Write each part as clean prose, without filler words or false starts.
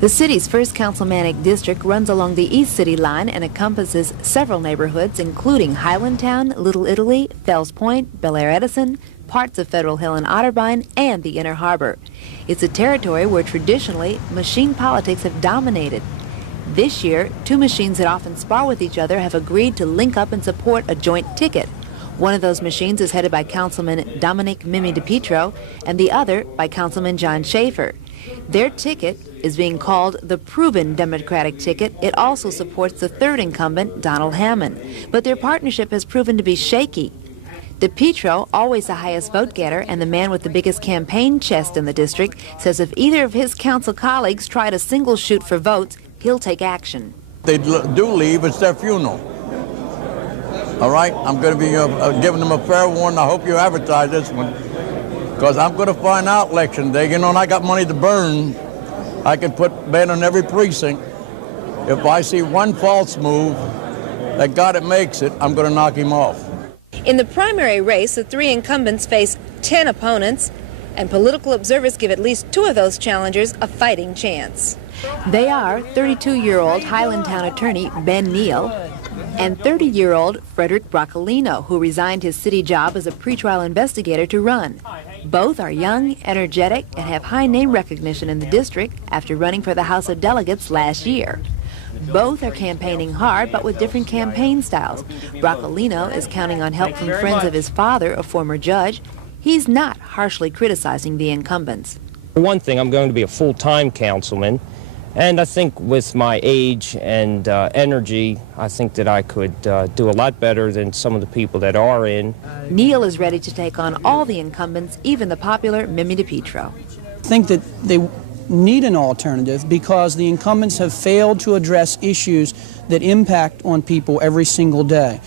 The city's first councilmanic district runs along the East City line and encompasses several neighborhoods, including Highlandtown, Little Italy, Fells Point, Bel Air Edison, parts of Federal Hill and Otterbein, and the Inner Harbor. It's a territory where traditionally machine politics have dominated. This year, two machines that often spar with each other have agreed to link up and support a joint ticket. One of those machines is headed by Councilman Dominic Mimi DePietro and the other by Councilman John Schaefer. Their ticket is being called the proven Democratic ticket. It also supports the third incumbent, Donald Hammond. But their partnership has proven to be shaky. DePietro, always the highest vote getter and the man with the biggest campaign chest in the district, says if either of his council colleagues try to single shoot for votes, he'll take action. They do leave, it's their funeral. All right, I'm going to be giving them a fair warning. I hope you advertise this one, because I'm going to find out election day. You know, and I got money to burn. I can put men on every precinct. If I see one false move, that guy that makes it, I'm going to knock him off. In the primary race, the three incumbents face 10 opponents, and political observers give at least two of those challengers a fighting chance. They are 32-year-old Highlandtown attorney Ben Neal and 30-year-old Frederick Broccolino, who resigned his city job as a pretrial investigator to run. Both are young, energetic, and have high name recognition in the district after running for the House of Delegates last year. Both are campaigning hard, but with different campaign styles. Broccolino is counting on help from friends of his father, a former judge. He's not harshly criticizing the incumbents. For one thing, I'm going to be a full-time councilman, and I think with my age and energy, I think that I could do a lot better than some of the people that are in. Neal is ready to take on all the incumbents, even the popular Mimi DePietro. I think that they need an alternative because the incumbents have failed to address issues that impact on people every single day.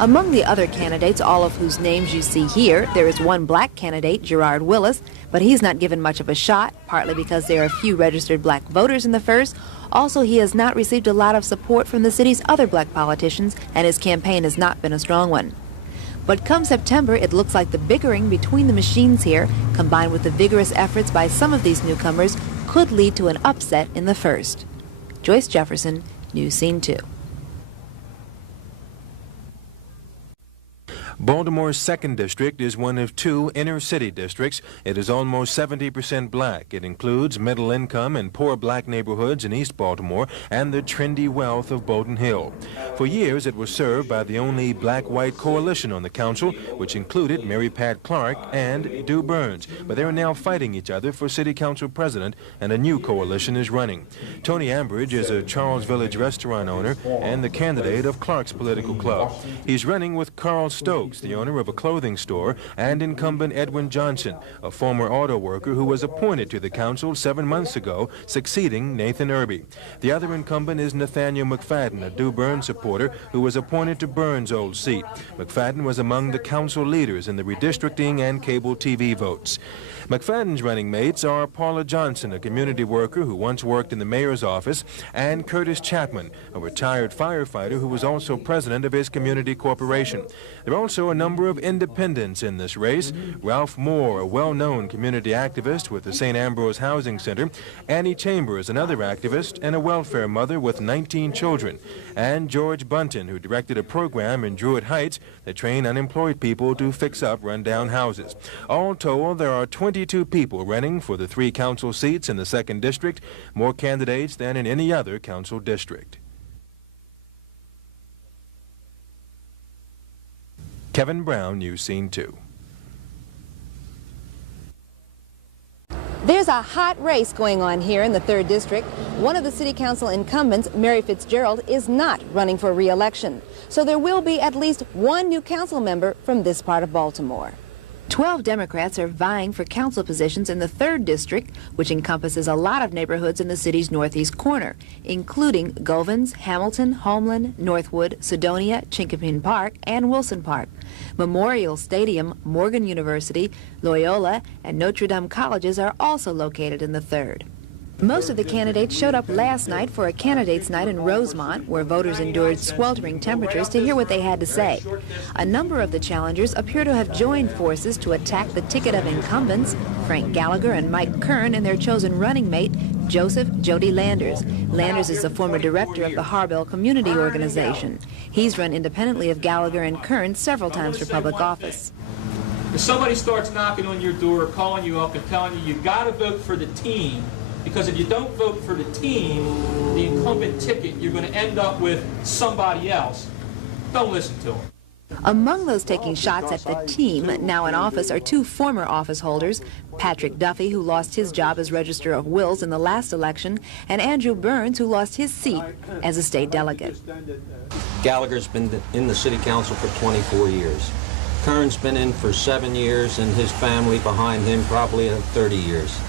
Among the other candidates, all of whose names you see here, there is one black candidate, Gerard Willis, but he's not given much of a shot, partly because there are few registered black voters in the first. Also, he has not received a lot of support from the city's other black politicians, and his campaign has not been a strong one. But come September, it looks like the bickering between the machines here, combined with the vigorous efforts by some of these newcomers, could lead to an upset in the first. Joyce Jefferson, News Scene 2. Baltimore's 2nd District is one of two inner-city districts. It is almost 70% black. It includes middle-income and poor black neighborhoods in East Baltimore and the trendy wealth of Bolton Hill. For years, it was served by the only black-white coalition on the council, which included Mary Pat Clark and Dew Burns. But they are now fighting each other for city council president, and a new coalition is running. Tony Ambridge is a Charles Village restaurant owner and the candidate of Clark's political club. He's running with Carl Stokes, the owner of a clothing store, and incumbent Edwin Johnson, a former auto worker who was appointed to the council 7 months ago, succeeding Nathan Irby. The other incumbent is Nathaniel McFadden, a Dew Burns supporter who was appointed to Burns' old seat. McFadden was among the council leaders in the redistricting and cable TV votes. McFadden's running mates are Paula Johnson, a community worker who once worked in the mayor's office, and Curtis Chapman, a retired firefighter who was also president of his community corporation. There are also a number of independents in this race. Ralph Moore, a well-known community activist with the St. Ambrose Housing Center, Annie Chambers, another activist and a welfare mother with 19 children, and George Bunton, who directed a program in Druid Heights that trained unemployed people to fix up rundown houses. All told, there are 22 people running for the 3 council seats in the 2nd District, more candidates than in any other council district. Kevin Brown, News Scene 2. There's a hot race going on here in the 3rd District. One of the City Council incumbents, Mary Fitzgerald, is not running for re-election. So there will be at least one new council member from this part of Baltimore. 12 Democrats are vying for council positions in the 3rd District, which encompasses a lot of neighborhoods in the city's northeast corner, including Govans, Hamilton, Homeland, Northwood, Sedonia, Chinkapin Park, and Wilson Park. Memorial Stadium, Morgan University, Loyola, and Notre Dame colleges are also located in the 3rd. Most of the candidates showed up last night for a candidates' night in Rosemont, where voters endured sweltering temperatures to hear what they had to say. A number of the challengers appear to have joined forces to attack the ticket of incumbents, Frank Gallagher and Mike Kern and their chosen running mate, Joseph Jody Landers. Landers is the former director of the Harbell Community Organization. He's run independently of Gallagher and Kern several times for public office. If somebody starts knocking on your door, calling you up and telling you got to vote for the team, because if you don't vote for the team, the incumbent ticket, you're going to end up with somebody else, don't listen to them. Among those taking shots at the team now in office are two former office holders, Patrick Duffy, who lost his job as Register of Wills in the last election, and Andrew Burns, who lost his seat as a state delegate. Gallagher's been in the city council for 24 years. Kern's been in for 7 years, and his family behind him probably 30 years.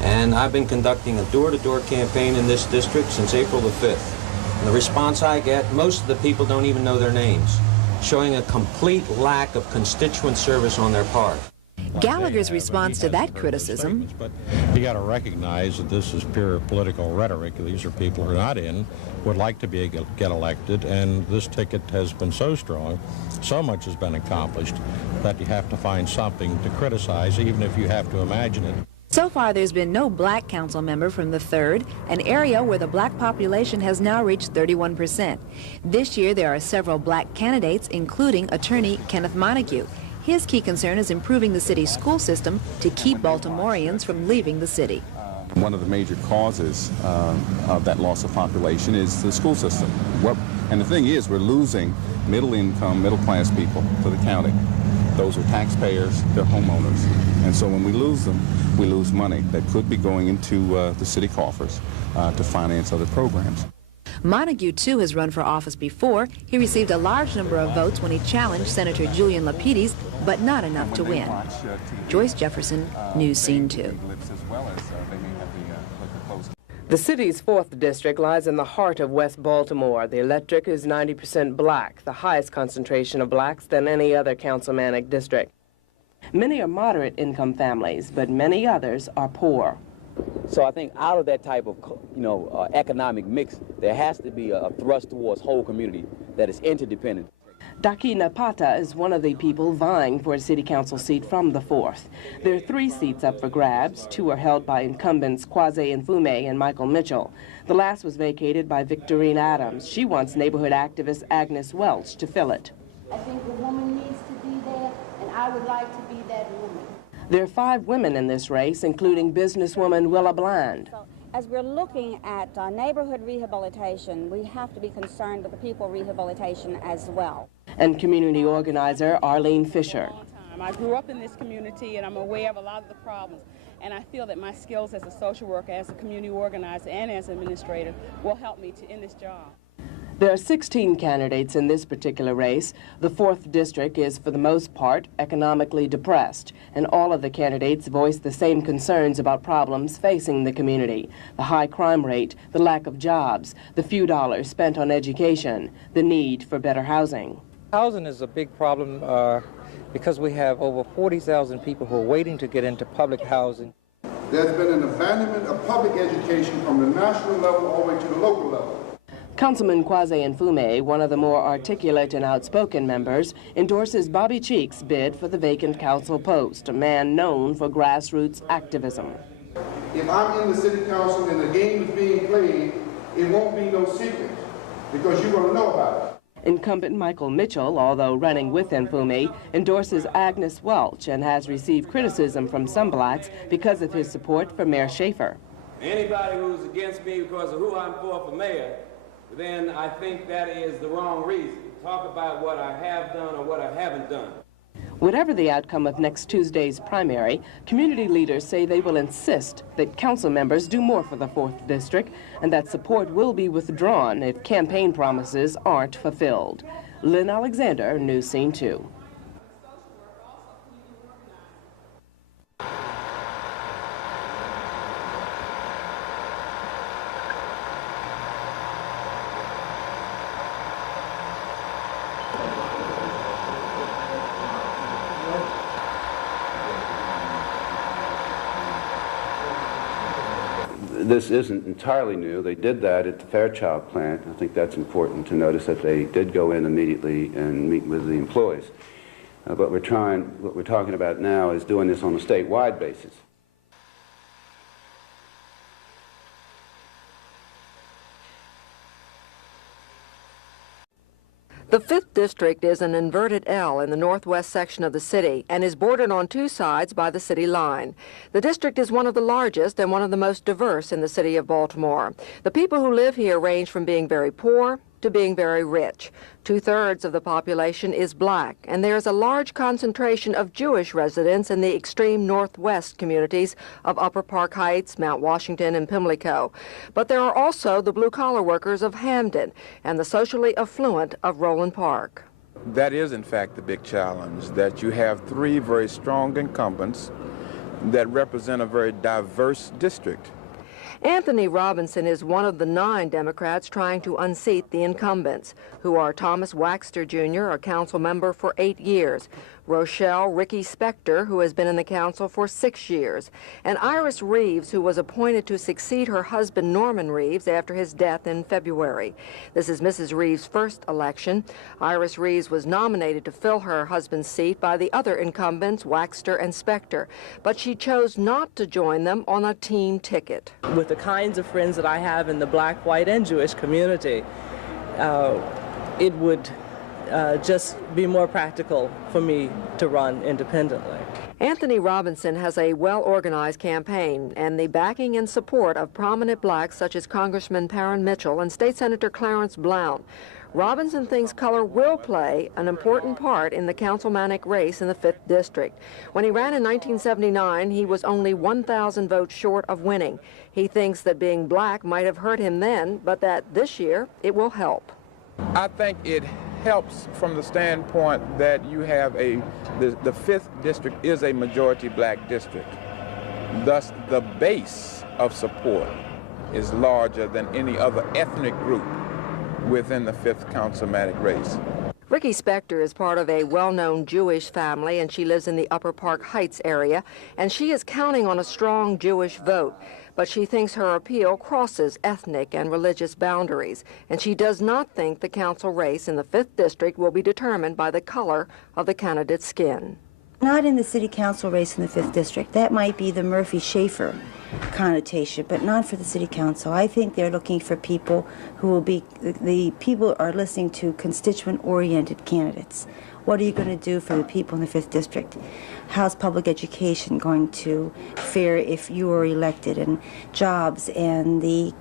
And I've been conducting a door-to-door campaign in this district since April the 5th. And the response I get, most of the people don't even know their names, showing a complete lack of constituent service on their part. Gallagher's response to that criticism: but you got to recognize that this is pure political rhetoric. These are people who are not in, would like to get elected, and this ticket has been so strong, so much has been accomplished, that you have to find something to criticize, even if you have to imagine it. So far, there's been no black council member from the 3rd, an area where the black population has now reached 31%. This year, there are several black candidates, including attorney Kenneth Montague. His key concern is improving the city's school system to keep Baltimoreans from leaving the city. One of the major causes of that loss of population is the school system. And the thing is, we're losing middle-income, middle-class people to the county. Those are taxpayers, they're homeowners. And so when we lose them, we lose money that could be going into the city coffers to finance other programs. Montague, too, has run for office before. He received a large number of votes when he challenged Senator Julian Lapidus, but not enough to win. Joyce Jefferson, News Scene 2. The city's 4th district lies in the heart of West Baltimore. The electorate is 90% black, the highest concentration of blacks than any other councilmanic district. Many are moderate income families, but many others are poor. So I think out of that type of, economic mix, there has to be a thrust towards whole community that is interdependent. Daki Napata is one of the people vying for a city council seat from the 4th. There are 3 seats up for grabs. 2 are held by incumbents Kwase Mfume and Michael Mitchell. The last was vacated by Victorine Adams. She wants neighborhood activist Agnes Welch to fill it. I think the woman needs to be there, and I would like to be that woman. There are 5 women in this race, including businesswoman Willa Bland. As we're looking at neighborhood rehabilitation, we have to be concerned with the people rehabilitation as well. And community organizer Arlene Fisher. I grew up in this community, and I'm aware of a lot of the problems. And I feel that my skills as a social worker, as a community organizer, and as an administrator will help me to end this job. There are 16 candidates in this particular race. The 4th district is, for the most part, economically depressed, and all of the candidates voice the same concerns about problems facing the community: the high crime rate, the lack of jobs, the few dollars spent on education, the need for better housing. Housing is a big problem because we have over 40,000 people who are waiting to get into public housing. There's been an abandonment of public education from the national level all the way to the local level. Councilman Kwase Mfume, one of the more articulate and outspoken members, endorses Bobby Cheek's bid for the vacant council post, a man known for grassroots activism. If I'm in the city council and the game is being played, it won't be no secret, because you're going to know about it. Incumbent Michael Mitchell, although running with Mfume, endorses Agnes Welch and has received criticism from some blacks because of his support for Mayor Schaefer. Anybody who's against me because of who I'm for mayor, then I think that is the wrong reason. Talk about what I have done or what I haven't done. Whatever the outcome of next Tuesday's primary, community leaders say they will insist that council members do more for the 4th district and that support will be withdrawn if campaign promises aren't fulfilled. Lynn Alexander, News Scene 2. This isn't entirely new. They did that at the Fairchild plant. I think that's important to notice, that they did go in immediately and meet with the employees. But what we're talking about now is doing this on a statewide basis. The 5th District is an inverted L in the northwest section of the city and is bordered on two sides by the city line. The district is one of the largest and one of the most diverse in the city of Baltimore. The people who live here range from being very poor to being very rich. 2/3 of the population is black, and there is a large concentration of Jewish residents in the extreme northwest communities of Upper Park Heights, Mount Washington, and Pimlico. But there are also the blue-collar workers of Hamden and the socially affluent of Roland Park. That is, in fact, the big challenge, that you have three very strong incumbents that represent a very diverse district. Anthony Robinson is one of the 9 Democrats trying to unseat the incumbents, who are Thomas Waxter, Jr., a council member for 8 years, Rochelle Ricky Spector, who has been in the council for 6 years, and Iris Reeves, who was appointed to succeed her husband Norman Reeves after his death in February. This is Mrs. Reeves' first election. Iris Reeves was nominated to fill her husband's seat by the other incumbents, Waxter and Spector, but she chose not to join them on a team ticket. With the kinds of friends that I have in the black, white, and Jewish community, it would just be more practical for me to run independently. Anthony Robinson has a well-organized campaign and the backing and support of prominent blacks such as Congressman Parren Mitchell and State Senator Clarence Blount. Robinson thinks color will play an important part in the councilmanic race in the 5th District. When he ran in 1979, he was only 1,000 votes short of winning. He thinks that being black might have hurt him then, but that this year it will help. I think it helps from the standpoint that you have the 5th District is a majority black district. Thus, the base of support is larger than any other ethnic group within the 5th councilmanic race. Ricky Spector is part of a well-known Jewish family, and she lives in the Upper Park Heights area, and she is counting on a strong Jewish vote. But she thinks her appeal crosses ethnic and religious boundaries, and she does not think the council race in the 5th District will be determined by the color of the candidate's skin. Not in the city council race in the 5th District. That might be the Murphy-Schaefer connotation, but not for the city council. I think they're looking for people who will be, the people are listening to constituent-oriented candidates. What are you going to do for the people in the 5th District? How's public education going to fare if you are elected, and jobs and the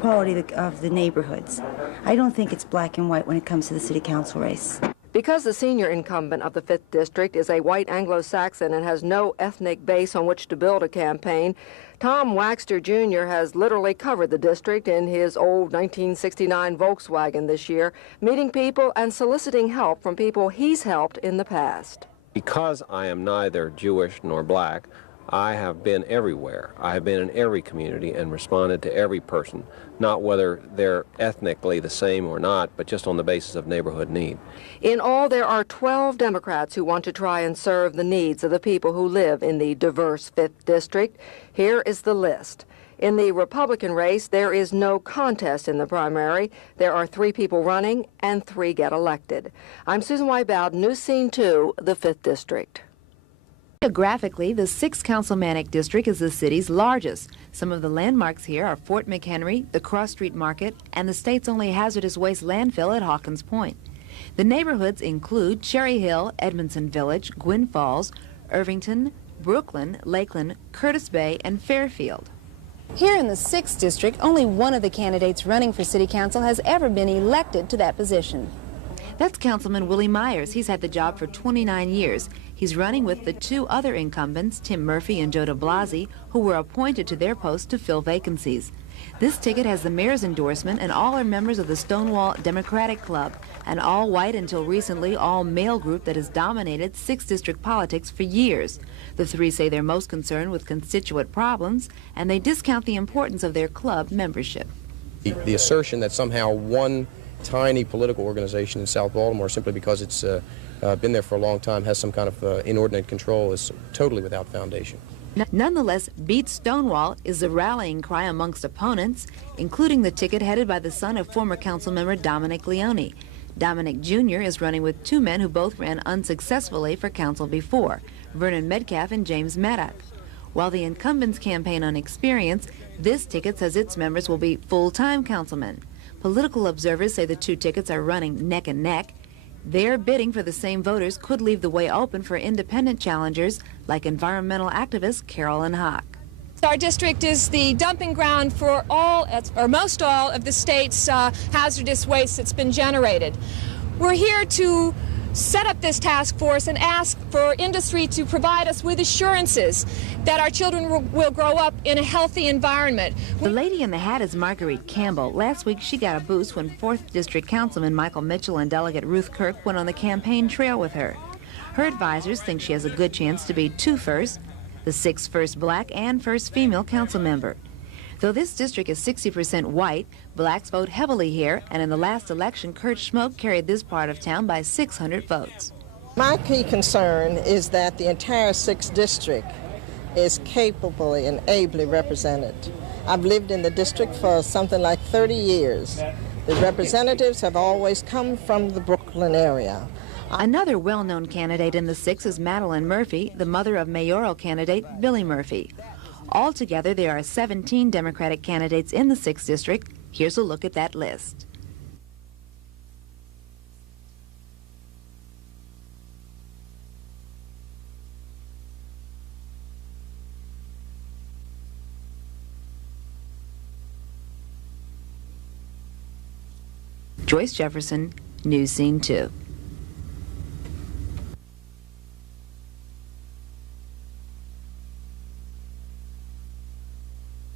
quality of the neighborhoods? I don't think it's black and white when it comes to the city council race. Because the senior incumbent of the 5th District is a white Anglo-Saxon and has no ethnic base on which to build a campaign, Tom Waxter Jr. has literally covered the district in his old 1969 Volkswagen this year, meeting people and soliciting help from people he's helped in the past. Because I am neither Jewish nor black, I have been everywhere. I have been in every community and responded to every person, not whether they're ethnically the same or not, but just on the basis of neighborhood need. In all, there are 12 Democrats who want to try and serve the needs of the people who live in the diverse 5th District. Here is the list. In the Republican race, there is no contest in the primary. There are 3 people running and 3 get elected. I'm Susan White, News Scene 2, the 5th District. Geographically, the 6th councilmanic district is the city's largest. Some of the landmarks here are Fort McHenry, the Cross Street Market, and the state's only hazardous waste landfill at Hawkins Point. The neighborhoods include Cherry Hill, Edmondson Village, Gwynn Falls, Irvington, Brooklyn, Lakeland, Curtis Bay, and Fairfield. Here in the 6th District, only one of the candidates running for City Council has ever been elected to that position. That's Councilman Willie Myers. He's had the job for 29 years. He's running with the 2 other incumbents, Tim Murphy and Joe de Blasi, who were appointed to their posts to fill vacancies. This ticket has the mayor's endorsement, and all are members of the Stonewall Democratic Club, an all-white, until recently all-male group that has dominated 6th District politics for years. The 3 say they're most concerned with constituent problems, and they discount the importance of their club membership. The assertion that somehow one tiny political organization in South Baltimore, simply because it's been there for a long time, has some kind of inordinate control, is totally without foundation. Nonetheless, Beat Stonewall is the rallying cry amongst opponents, including the ticket headed by the son of former council member Dominic Leone. Dominic Jr. is running with 2 men who both ran unsuccessfully for council before, Vernon Metcalf and James Maddock. While the incumbents campaign on experience, this ticket says its members will be full-time councilmen. Political observers say the two tickets are running neck and neck. Their bidding for the same voters could leave the way open for independent challengers like environmental activist Carolyn Hawk. Our district is the dumping ground for all, or most all, of the state's hazardous waste that's been generated. We're here to set up this task force and ask for industry to provide us with assurances that our children will grow up in a healthy environment. The lady in the hat is Marguerite Campbell. Last week she got a boost when 4th District Councilman Michael Mitchell and Delegate Ruth Kirk went on the campaign trail with her. Her advisors think she has a good chance to be 2 firsts, the 6th first black and 1st female council member. Though this district is 60% white, blacks vote heavily here, and in the last election, Kurt Schmoke carried this part of town by 600 votes. My key concern is that the entire 6th district is capably and ably represented. I've lived in the district for something like 30 years. The representatives have always come from the Brooklyn area. Another well-known candidate in the 6th is Madeline Murphy, the mother of mayoral candidate Billy Murphy. Altogether, there are 17 Democratic candidates in the 6th district. Here's a look at that list. Joyce Jefferson, News Scene 2.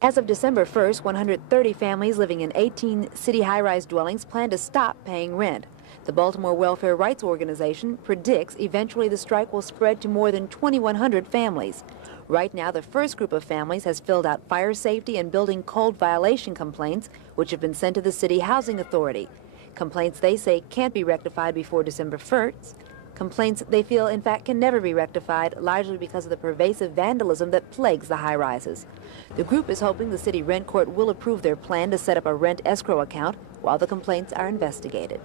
As of December 1st, 130 families living in 18 city high-rise dwellings plan to stop paying rent. The Baltimore Welfare Rights Organization predicts eventually the strike will spread to more than 2,100 families. Right now, the first group of families has filled out fire safety and building code violation complaints, which have been sent to the City Housing Authority. Complaints they say can't be rectified before December 1st. Complaints they feel, in fact, can never be rectified, largely because of the pervasive vandalism that plagues the high-rises. The group is hoping the city rent court will approve their plan to set up a rent escrow account while the complaints are investigated.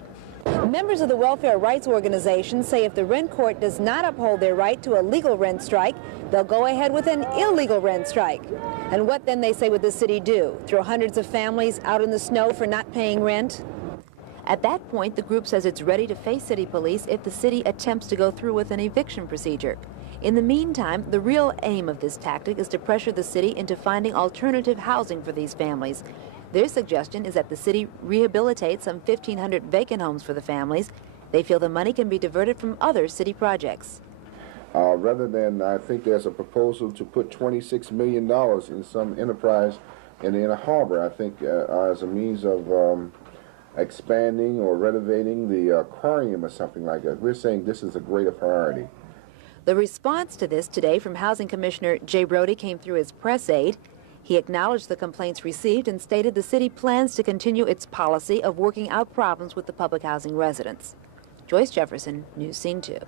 Members of the Welfare Rights Organization say if the rent court does not uphold their right to a legal rent strike, they'll go ahead with an illegal rent strike. And what then, they say, would the city do? Throw hundreds of families out in the snow for not paying rent? At that point, the group says it's ready to face city police if the city attempts to go through with an eviction procedure. In the meantime, the real aim of this tactic is to pressure the city into finding alternative housing for these families. Their suggestion is that the city rehabilitate some 1,500 vacant homes for the families. They feel the money can be diverted from other city projects. Rather than, I think there's a proposal to put $26 million in some enterprise in a harbor, I think, as a means of expanding or renovating the aquarium or something like that. We're saying this is a greater priority. The response to this today from Housing Commissioner Jay Brody came through his press aide. He acknowledged the complaints received and stated the city plans to continue its policy of working out problems with the public housing residents. Joyce Jefferson, News Scene 2.